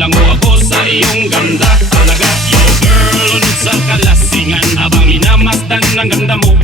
Lango ako sa iyong ganda. Talaga, yo girl, unod sa kalasingan habang minamasdan ng ganda mo.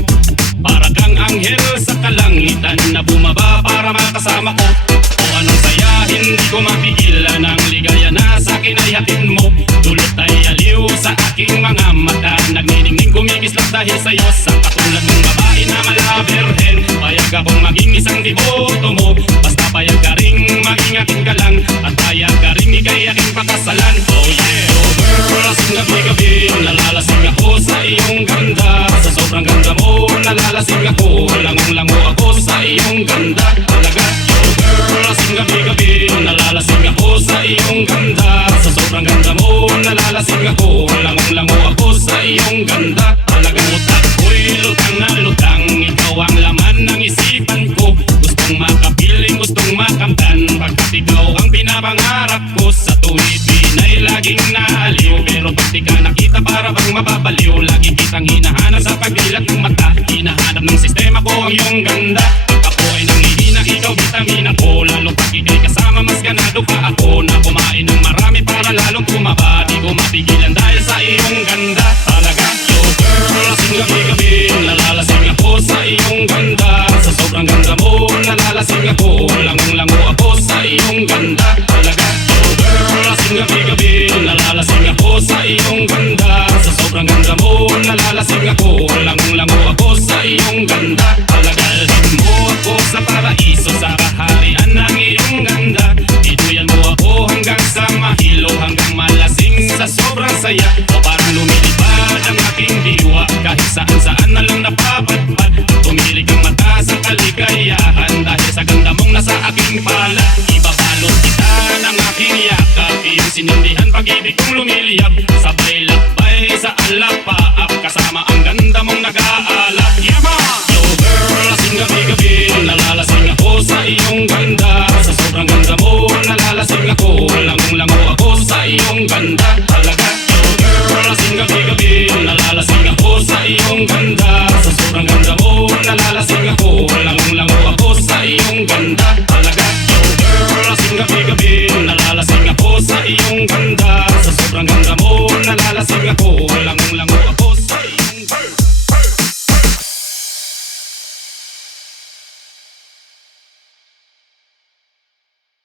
Para kang anghel sa kalangitan na bumaba para makasama ko. O anong saya, hindi ko mapigilan ang ligaya na sa'kin ay hatid mo. Dulot ay aliw sa aking mga mata, nagniningning kumikislap dahil sa'yo. Sa katulad ng babae na malaberhen, payag akong maging isang deboto mo. Basta payag ka ring maging aking galang, at payag ka ring ikay aking pakasalan. Oh yeah, oh girl, lasing gabi-gabi, nalalasing ako sa iyong ganda. Sa sobrang ganda mo, nalalasing ako, lango ako sa iyong ganda. Talaga, oh girl, lasing gabi-gabi, nalalasing ako sa iyong ganda. Sa sobrang ganda mo, nalalasing ako, lango ako sa iyong ganda. Talaga, utak ko'y lutang na lutang, ikaw ang laman ng isipan ko. Gustong makapiling, gustong makamtan, pagkat ikaw ang pinapangarap ko. Sa tuwid ay laging naaliw, pero pag di ka nakita para bang mababaliw. Lagi kitang hinahanap sa pagdilat ng mata, hinahanap ng sistema ko ang iyong ganda. Pag ako ay nangihina, ikaw vitamina ko. Lalo pag ikay kasama, mas ganado pa ako na kumain ng marami para lalong tumaba. Di ko mapigilan dahil sa iyong ganda. Talaga, yo girl, lasing gabi-gabi, nalalasing ako sa iyong ganda. Sa sobrang ganda mo, nalalasing ako, lango ako sa iyong ganda. Talaga, yo girl, lasing gabi-gabi, nalalasing ako sa iyong ganda. Sa sobrang ganda mo, nalalasing ako, lango ako sa iyong ganda. Talaga, dalhin mo ako sa paraiso, sa kaharian ng iyong ganda. Ituyan mo ako hanggang sa mahilo, hanggang malasing sa sobrang saya. O parang lumilipad ang aking diwa, kahit saan-saan na lang napapadpad. Tumilig ang mata sa kaligayahan, dahil sa ganda mong nasa aking pala. Ibabalot kita ng aking yakap, iyong sinindihan pag-ibig kong lumiliyab. Sabay lakbay sa alapaap, kasama ang ganda mong nag-aalap. Yeah ma! Yo girl, lasing gabi-gabi, nalalasing ako sa iyong ganda. Sa sobrang ganda mo, nalalasing ako, lango ako sa iyong ganda. Talaga, yo girl, lasing gabi-gabi, nalalasing ako sa iyong ganda. Sa sobrang ganda mo, nalalasing ako, lango ako sa iyong ganda. Talaga, yo girl, lasing gabi-gabi, nalalasing ako sa iyong ganda.